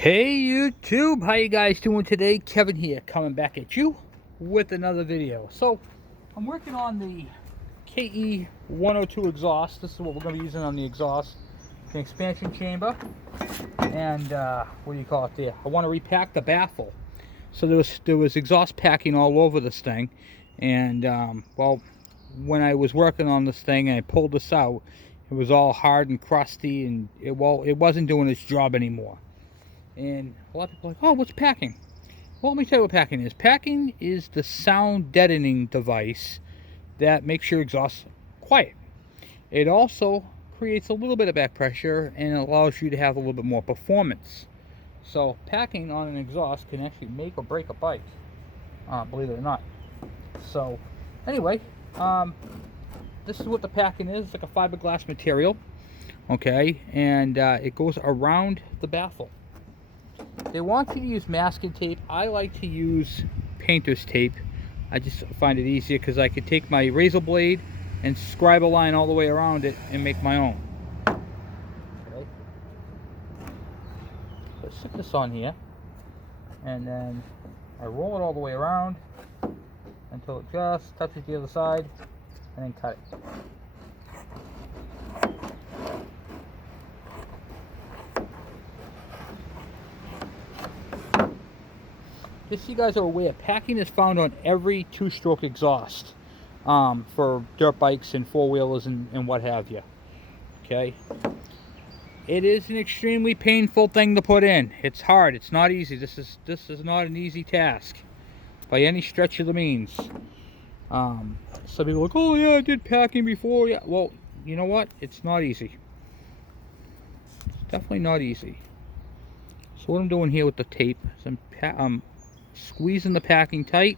Hey YouTube, how you guys doing today? Kevin here, coming back at you with another video. So, I'm working on the KE 102 exhaust. This is what we're going to be using on the exhaust. The expansion chamber. And, what do you call it there? I want to repack the baffle. So there was exhaust packing all over this thing. And, well, when I was working on this thing and I pulled this out, it was all hard and crusty and it wasn't doing its job anymore. And a lot of people are like, oh, what's packing? Well, let me tell you what packing is. Packing is the sound deadening device that makes your exhaust quiet. It also creates a little bit of back pressure and allows you to have a little bit more performance. So packing on an exhaust can actually make or break a bike, believe it or not. So anyway, this is what the packing is. It's like a fiberglass material, okay, and it goes around the baffle. They want you to use masking tape. I like to use painter's tape. I just find it easier because I could take my razor blade and scribe a line all the way around it and make my own. Okay. So I stick this on here and then I roll it all the way around until it just touches the other side and then cut it. Just so you guys are aware, packing is found on every two-stroke exhaust for dirt bikes and four-wheelers and what have you. Okay? It is an extremely painful thing to put in. It's hard. It's not easy. This is not an easy task by any stretch of the means. Some people are like, oh yeah, I did packing before. Yeah, well, you know what? It's not easy. It's definitely not easy. So what I'm doing here with the tape is I'm squeezing the packing tight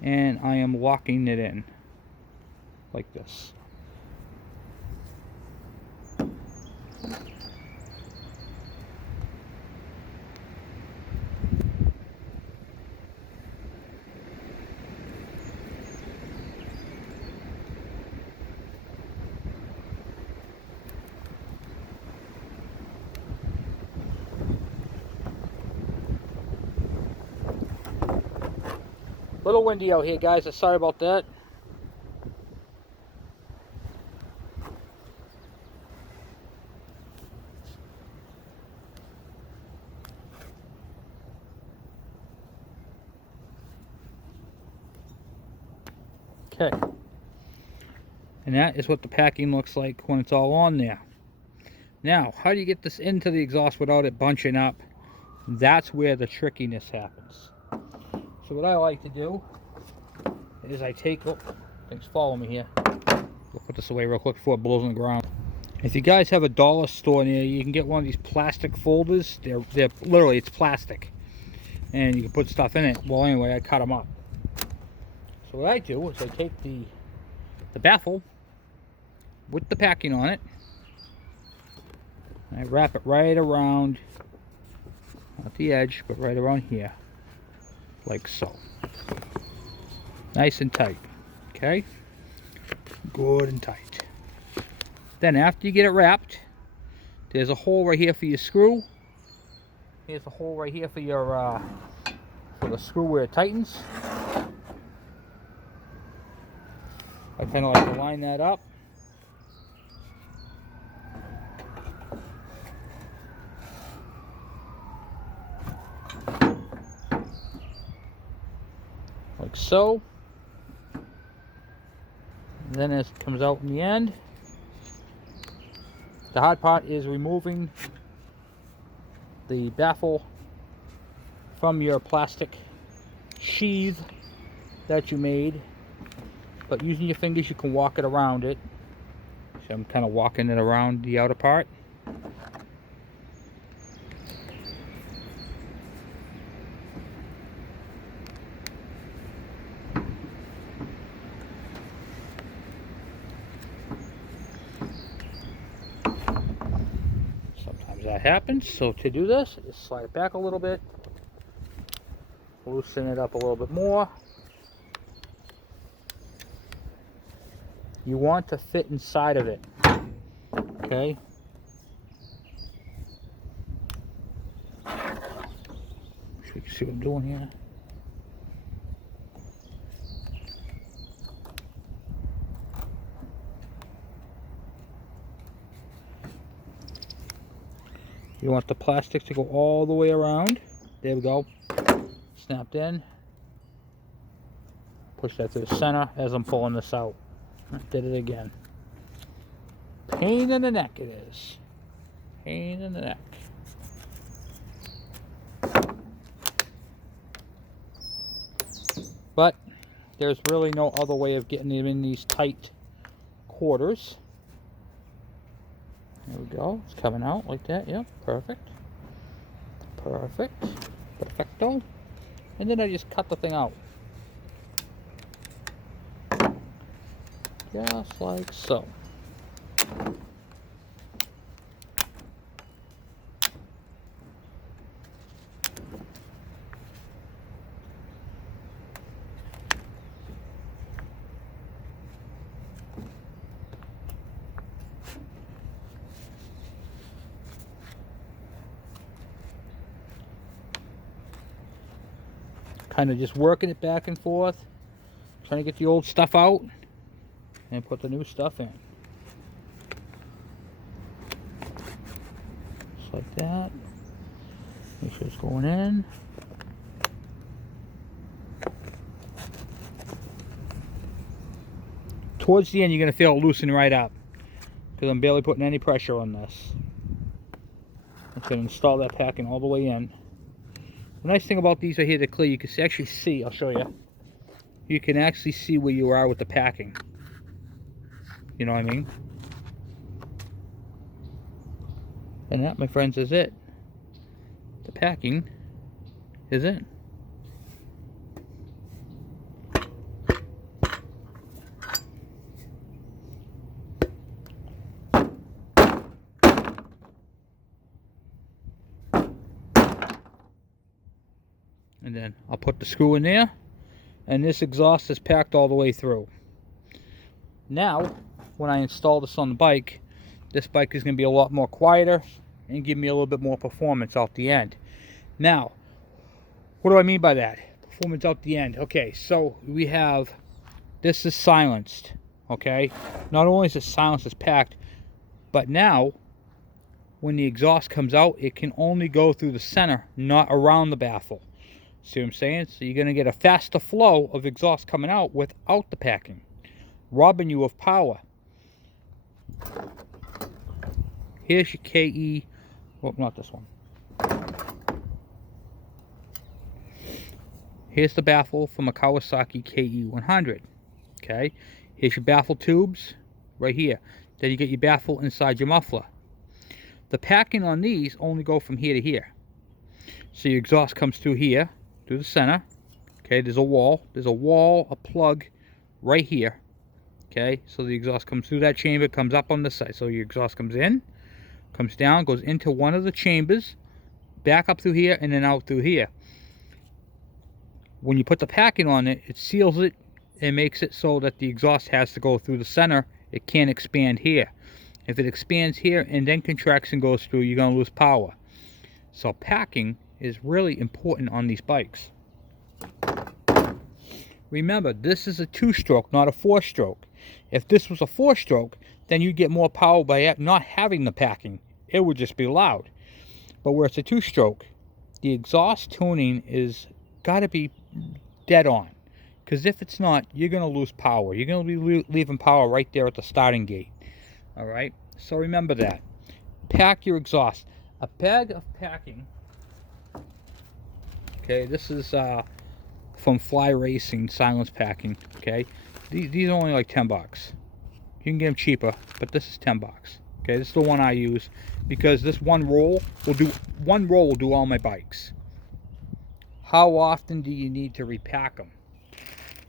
and I am locking it in like this. Little windy out here, guys. Sorry about that. Okay. And that is what the packing looks like when it's all on there. Now, how do you get this into the exhaust without it bunching up? That's where the trickiness happens. So what I like to do is I take, oh, thanks for following me here. We'll put this away real quick before it blows on the ground. If you guys have a dollar store near you, you can get one of these plastic folders. They're literally, it's plastic. And you can put stuff in it. Well, anyway, I cut them up. So what I do is I take the baffle with the packing on it. And I wrap it right around, not the edge, but right around here. Like so. Nice and tight. Okay? Good and tight. Then after you get it wrapped, there's a hole right here for your screw. Here's a hole right here for your for the screw where it tightens. I kind of like to line that up. Like so. And then as it comes out in the end, the hard part is removing the baffle from your plastic sheath that you made. But using your fingers, you can walk it around it. So I'm kind of walking it around the outer part. Sometimes that happens. So to do this, just slide it back a little bit. Loosen it up a little bit more. You want to fit inside of it. Okay? you can see what I'm doing here. You want the plastic to go all the way around. There we go. Snapped in. Push that to the center as I'm pulling this out. Did it again. Pain in the neck it is. Pain in the neck. But there's really no other way of getting them in these tight quarters. There we go. It's coming out like that. Yep, perfect. Perfect. Perfecto. And then I just cut the thing out. Just like so. Kind of just working it back and forth, trying to get the old stuff out and put the new stuff in. Just like that. Make sure it's going in. Towards the end, you're going to feel it loosen right up because I'm barely putting any pressure on this. I'm going to install that packing all the way in. The nice thing about these right here, they're clear. You can actually see, I'll show you. You can actually see where you are with the packing. You know what I mean? And that, my friends, is it. The packing is in. And then I'll put the screw in there, and this exhaust is packed all the way through. Now, when I install this on the bike, this bike is going to be a lot more quieter and give me a little bit more performance out the end. Now, what do I mean by that? Performance out the end. Okay, so we have, this is silenced, okay? Not only is it silenced, it's packed, but now, when the exhaust comes out, it can only go through the center, not around the baffle. See what I'm saying? So you're going to get a faster flow of exhaust coming out without the packing, robbing you of power. Here's your KE, well, not this one. Here's the baffle from a Kawasaki KE100. Okay, here's your baffle tubes right here. Then you get your baffle inside your muffler. The packing on these only go from here to here. So your exhaust comes through here, through the center. Okay, there's a wall, a plug right here. Okay, so the exhaust comes through that chamber, comes up on the side. So your exhaust comes in, comes down, goes into one of the chambers, back up through here, and then out through here. When you put the packing on it, it seals it and makes it so that the exhaust has to go through the center. It can't expand here. If it expands here and then contracts and goes through, you're going to lose power. So packing is really important on these bikes. Remember, this is a 2-stroke, not a 4-stroke. If this was a 4-stroke, then you'd get more power by not having the packing. It would just be loud. But where it's a 2-stroke, the exhaust tuning is got to be dead on. Because if it's not, you're going to lose power. You're going to be leaving power right there at the starting gate. Alright? So remember that. Pack your exhaust. A bag of packing. Okay, this is from Fly Racing silence packing. Okay, these are only like 10 bucks. You can get them cheaper, but this is 10 bucks. Okay, this is the one I use because this one roll will do all my bikes. How often do you need to repack them?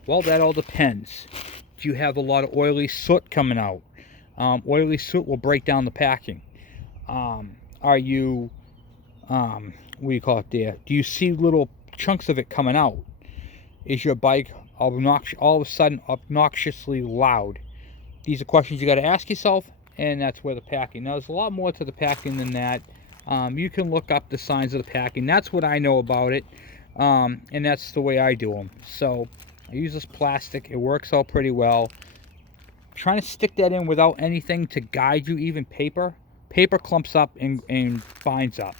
Well, that all depends. Do you have a lot of oily soot coming out? Oily soot will break down the packing. Are you, what do you call it there? Do you see little chunks of it coming out? Is your bike all of a sudden obnoxiously loud? These are questions you got to ask yourself, and that's where the packing. Now, there's a lot more to the packing than that. You can look up the signs of the packing. That's what I know about it. And that's the way I do them. So I use this plastic. It works out pretty well. Trying to stick that in without anything to guide you, even paper. Paper clumps up and binds up.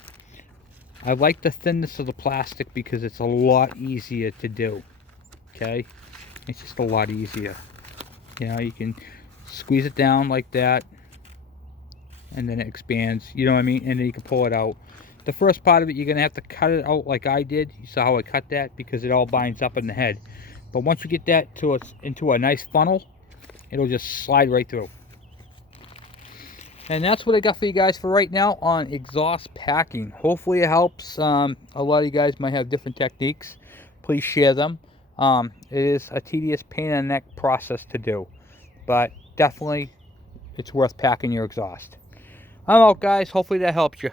I like the thinness of the plastic because it's a lot easier to do. Okay? It's just a lot easier. You know, you can squeeze it down like that, and then it expands. You know what I mean? And then you can pull it out. The first part of it, you're going to have to cut it out like I did. You saw how I cut that? Because it all binds up in the head. But once you get that into a nice funnel, it'll just slide right through. And that's what I got for you guys for right now on exhaust packing. Hopefully it helps. A lot of you guys might have different techniques. Please share them. It is a tedious pain in the neck process to do, but definitely it's worth packing your exhaust. I'm out, guys. Hopefully that helps you.